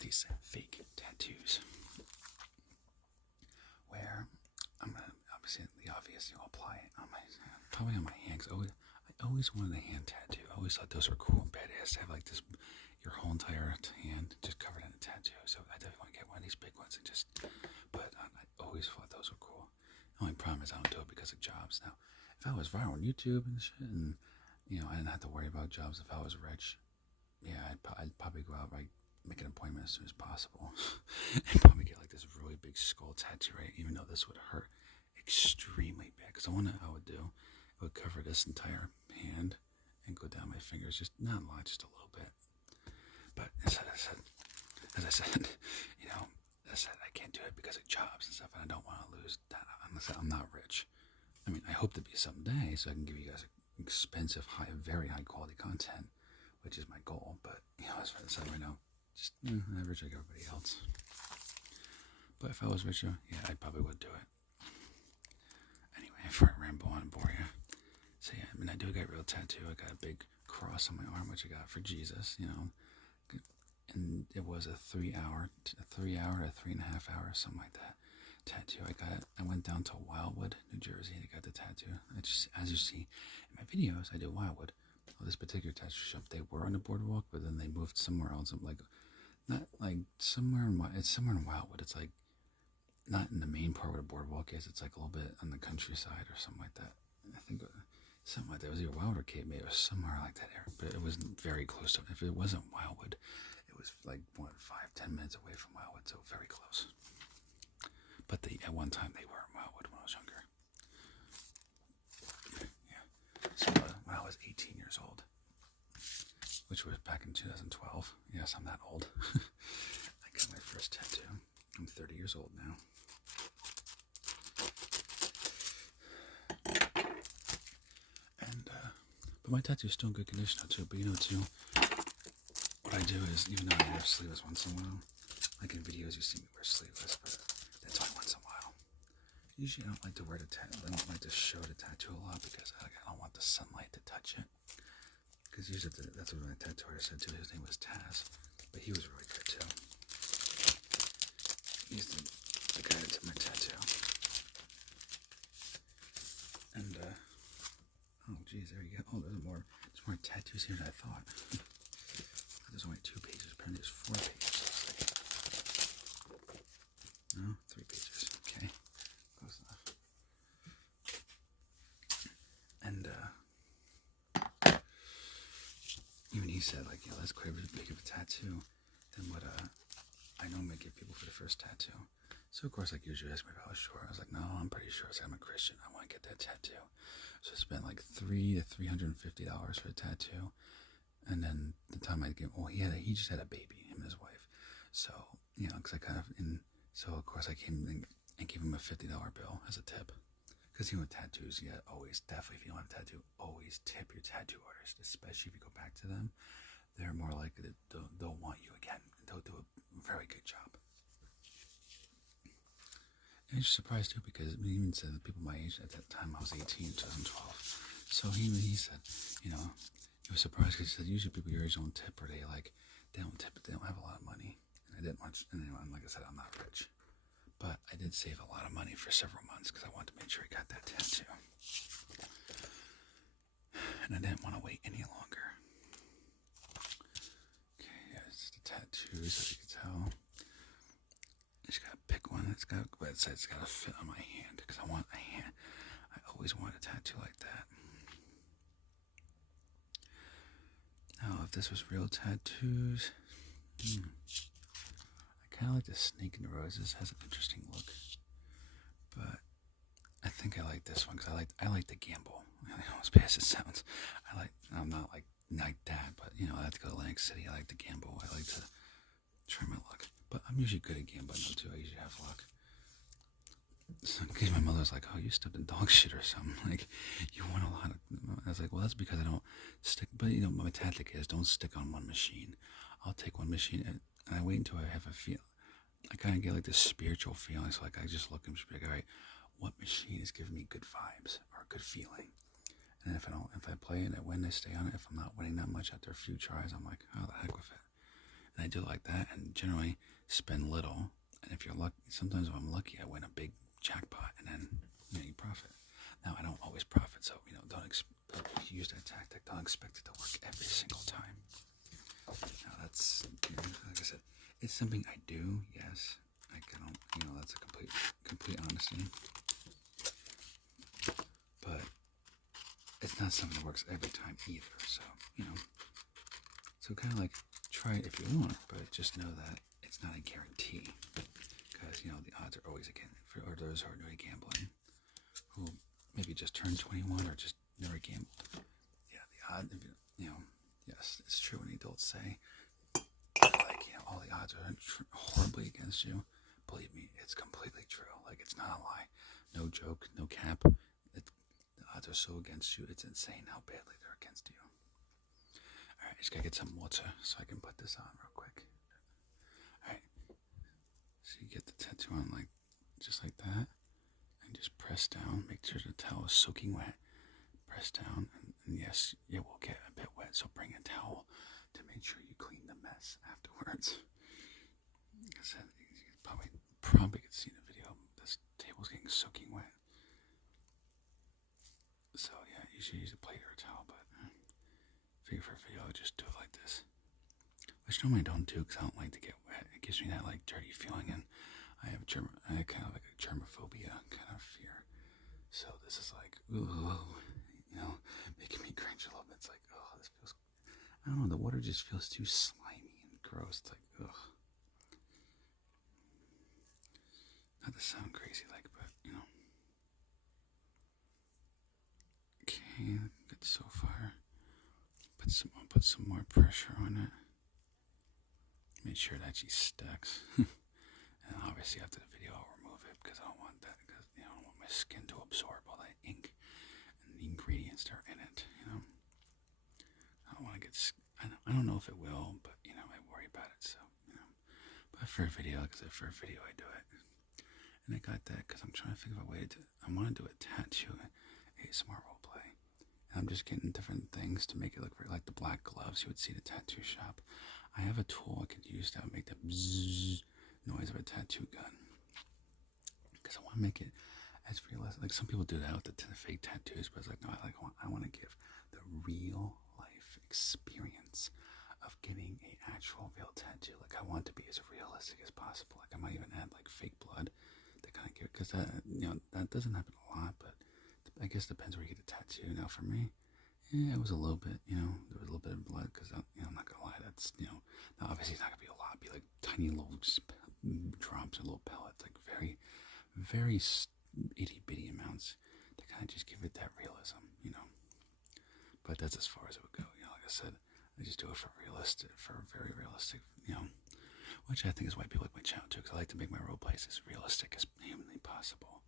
these fake tattoos, where I'm gonna obviously the obvious, apply it on my probably on my hands. I always wanted a hand tattoo. I always thought those were cool and badass to have like this, your whole entire hand just covered in a tattoo. So I definitely want to get one of these big ones and just put it on. I always thought those were cool. The only problem is I don't do it because of jobs. Now, if I was viral on YouTube and shit, and I didn't have to worry about jobs. If I was rich, yeah, I'd probably go out, like, make an appointment as soon as possible, and probably get like this really big skull tattoo, right? Even though this would hurt extremely bad, because the one that I would do, it would cover this entire hand and go down my fingers, just not a lot, just a little bit. But as I said, I can't do it because of jobs and stuff, and I don't want to lose that unless I'm not rich. I mean, I hope to be someday, so I can give you guys expensive, very high quality content, which is my goal. But as far as right now, just average like everybody else. But if I was richer, yeah, I probably would do it. Anyway, before I ramble on and bore you, so yeah, I mean, I do get a real tattoo. I got a big cross on my arm, which I got for Jesus, and it was a 3 hour to 3.5 hours, something like that, tattoo. I went down to Wildwood, New Jersey, and I got the tattoo. As you see in my videos, I do Wildwood. Well, this particular tattoo shop, they were on the boardwalk, but then they moved somewhere else. I'm like, not like it's somewhere in Wildwood. It's like not in the main part where the boardwalk is. It's like a little bit on the countryside or something like that. I think something like that. It was either Wildwood or Cape May. It was somewhere like that area, but it wasn't very close to it. If it wasn't Wildwood, it was like 5-10 minutes away from Wildwood, so very close. But at one time they were in Wildwood when I was younger. Yeah. So when I was 18 years old, which was back in 2012. Yes, I'm that old. I got my first tattoo. I'm 30 years old now. And, but my tattoo is still in good condition now too. But too, what I do is, even though I wear sleeveless once in a while, like in videos you see me wear sleeveless, but that's only once in a while. Usually I don't like to wear the tattoo. I don't like to show the tattoo a lot because I don't want the sunlight to touch it. Because usually that's what my tattoo artist said too. His name was Taz, but he was really good too. He's the guy that did my tattoo. And oh geez, there you go. Oh, there's more tattoos here than I thought. There's only 2 pages. Apparently there's 4 pages. No, 3 pages. Okay, close enough. And even he said, like, that's quite a big of a tattoo than what I normally give people for the first tattoo. So of course, like, usually ask me if I was sure. I was like, no, I'm pretty sure. I'm a Christian. I want to get that tattoo. So I spent like $300 to $350 for a tattoo. And then the time I gave, he just had a baby, him and his wife. So, because so of course I came and gave him a $50 bill as a tip. Because with tattoos, always, definitely, if you don't have a tattoo, always tip your tattoo artist, especially if you go back to them. They're more likely to, they'll want you again. They'll do a very good job. And it's surprised too, because he even said that people my age at that time, I was 18, 2012. So he said, he was surprised because he said usually people your age don't tip, or they don't tip, but they don't have a lot of money. And I didn't want, and like I said, I'm not rich. But I did save a lot of money for several months because I wanted to make sure I got that tattoo. And I didn't want to wait any longer. Okay, it's the tattoos, as you can tell. I just gotta pick one. It's got to fit on my hand because I want a hand. I always wanted a tattoo like that. Now, if this was real tattoos, I kind of like the Snake in the Roses. Has an interesting look, but I think I like this one because I like the gamble. As bad as it sounds, I'm not like that, but I like to go to Atlantic City. I like to gamble. I like to try my luck, but I'm usually good at gambling though too. I usually have luck. So, because my mother's like, oh, you stepped in dog shit or something. Like, you won a lot of. I was like, well, that's because I don't stick. But my tactic is don't stick on one machine. I'll take one machine and I wait until I have a feel. I kind of get like this spiritual feeling. So like I just look and just be like, all right, what machine is giving me good vibes or good feeling? And if I play and I win, I stay on it. If I'm not winning that much after a few tries, I'm like, oh, the heck with it. And I do like that, and generally spend little. And if you're lucky, sometimes if I'm lucky, I win a big jackpot, and then you profit. Now I don't always profit, so if you use that tactic, don't expect it to work every single time. Now that's like I said, it's something I do. Yes, I don't. That's a complete honesty. But it's not something that works every time either. So kind of like try it if you want, but just know that it's not a guarantee, because the odds are always against for those who are new to gambling, who maybe just turned 21 or just never gambled. Yeah, the odds. Yes, it's true when adults say all the odds are horribly against you. Believe me, it's completely true. Like, it's not a lie. No joke, no cap. The odds are so against you, it's insane how badly they're against you. Alright, just gotta get some water so I can put this on real quick. Alright, so you get the tattoo on just like that, and just press down. Make sure the towel is soaking wet. Press down, and yes, it will get a bit wet, so bring a towel to make sure you clean the mess afterwards. Like I said, you probably could see in the video, this table's getting soaking wet. So yeah, you should use a plate or a towel, but for a video, I'll just do it like this. Which normally I don't do because I don't like to get wet. It gives me that dirty feeling, and I have kind of like a germophobia kind of fear. So this is making me cringe a little bit. It's like, oh, this feels, I don't know, the water just feels too slimy and gross. It's like, ugh. Not to sound crazy, but Okay, good so far. Put some more pressure on it. Make sure it actually sticks. And obviously after the video, I'll remove it because I don't want that. Because I don't want my skin to absorb all that ink and the ingredients that are in it. I don't want to get. I don't know if it will, but I worry about it. So but for a video, I do it. And I got that because I'm trying to think of a way to. I want to do a tattoo ASMR roleplay. And I'm just getting different things to make it look like the black gloves you would see at a tattoo shop. I have a tool I could use that would make the bzzz noise of a tattoo gun. Because I want to make it as realistic. Like some people do that with the fake tattoos, but it's like, no, I want to give the real life experience of getting an actual real tattoo. Like I want it to be as realistic as possible. Like I might even add fake blood to kind of give it, because that doesn't happen a lot, but I guess it depends where you get the tattoo. Now for me, it was a little bit, there was a little bit of blood, because I'm not gonna lie, that's now obviously it's not gonna be a lot, it'd be like tiny little drops or little pellets, like very, very itty bitty amounts to kind of just give it that realism, But that's as far as it would go, like I said, I just do it for very realistic, which I think is why people like my channel too, because I like to make my role plays as realistic as humanly possible.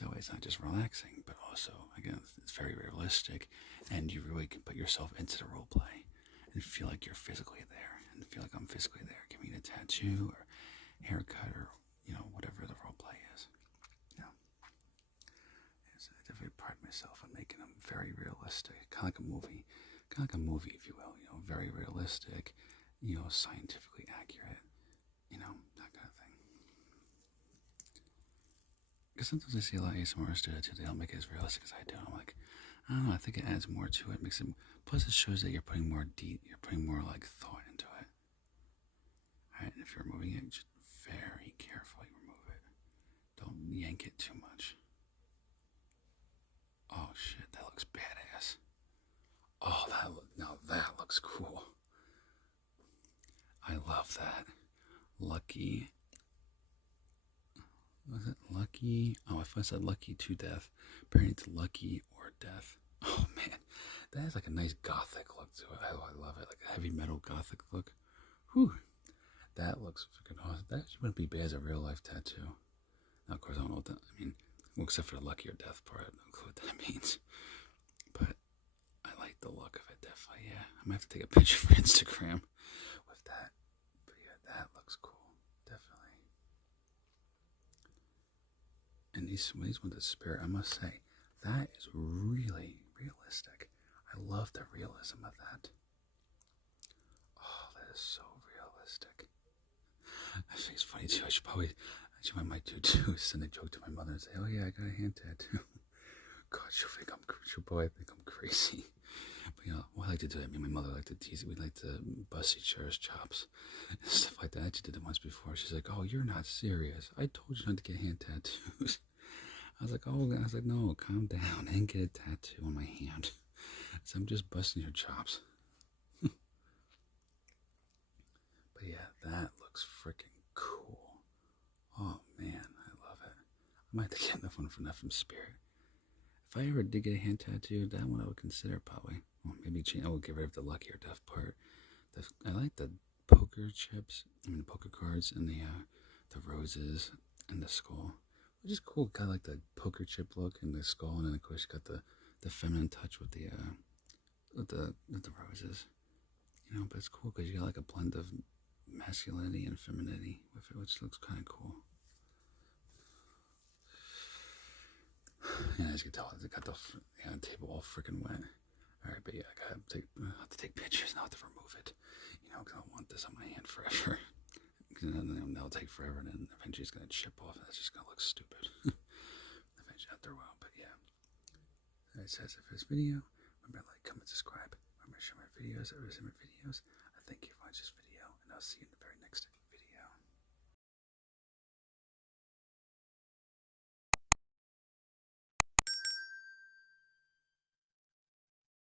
That way it's not just relaxing, but also, again, it's very realistic, and you really can put yourself into the role play and feel like you're physically there, and feel like I'm physically there. Give me a tattoo or haircut or, whatever the role play is. I definitely pride myself on making them very realistic, kind of like a movie, if you will, very realistic, scientifically accurate, that kind of thing. Because sometimes I see a lot of ASMRs do it too. They don't make it as realistic as I do. I'm like, I don't know. I think it adds more to it. Makes it. Plus, it shows that you're putting more thought into it. All right, and if you're removing it, just very carefully remove it. Don't yank it too much. Oh shit, that looks badass. Oh, now that looks cool. I love that. Lucky. Was it Lucky? Oh, if I said Lucky to Death, apparently it's Lucky or Death. Oh man, that has a nice Gothic look to it. I love it, like a heavy metal Gothic look. Whew, that looks freaking awesome. That actually wouldn't be bad as a real life tattoo. Now, of course, I don't know what that. I mean, well, except for the Lucky or Death part, I have no clue what that means. But I like the look of it, definitely. Yeah, I might have to take a picture for Instagram with that. But yeah, that looks cool. And these ones with the spirit, I must say, that is really realistic. I love the realism of that. Oh, that is so realistic. funny too. She might do too. Send a joke to my mother and say, "Oh yeah, I got a hand tattoo." God, she'll probably think I'm crazy. But you know, I like to do it. Me and my mother like to tease it. We like to bust each other's chops and stuff like that. She did it once before. She's like, "Oh, you're not serious. I told you not to get hand tattoos." I was like, no, calm down. I didn't get a tattoo on my hand. So I'm just busting your chops. But yeah, that looks freaking cool. Oh man, I love it. I might have to get enough one from that from Spirit. If I ever did get a hand tattoo, that one I would consider probably. Well, maybe I will get rid of the lucky or death part. I like the poker chips. The poker cards and the roses and the skull, which is cool. Kind of like the poker chip look and the skull, and then of course you got the feminine touch with the roses. You know, but it's cool because you got like a blend of masculinity and femininity with it, which looks kind of cool. And as you can tell, I got the table all freaking wet. Alright, but yeah, I have to take pictures and I'll have to remove it. You know, because I don't want this on my hand forever. And then that'll take forever, and then eventually it's going to chip off, and that's just going to look stupid. Eventually after a while, but yeah. As it says, if this video, remember to like, comment, subscribe. Remember to share my videos, I thank you for watching this video, and I'll see you in the very next